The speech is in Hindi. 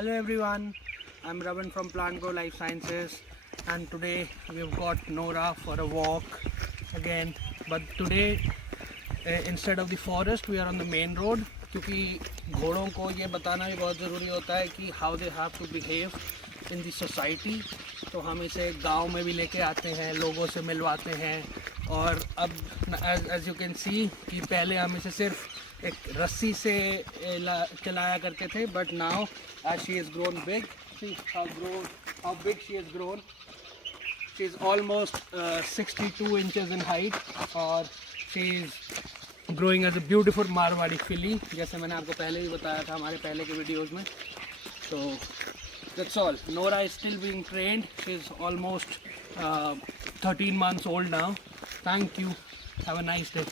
Hello everyone, I'm Ravin from PlantBro Life Sciences, and today we've got Nora for a walk again. But today instead of the forest we are on the main road, क्योंकि घोड़ों को ये बताना भी बहुत ज़रूरी होता है कि how they have to behave in the society. तो हम इसे गांव में भी लेके आते हैं, लोगों से मिलवाते हैं. और अब as you can see कि पहले हम इसे सिर्फ एक रस्सी से चलाया करते थे, but now as she has grown big, see how big she has grown. She is almost 62 inches in height और she is growing as a beautiful Marwari filly, जैसे मैंने आपको पहले ही बताया था हमारे पहले के वीडियोस में. So that's all. Nora is still being trained. She is almost 13 months old now. Thank you. Have a nice day.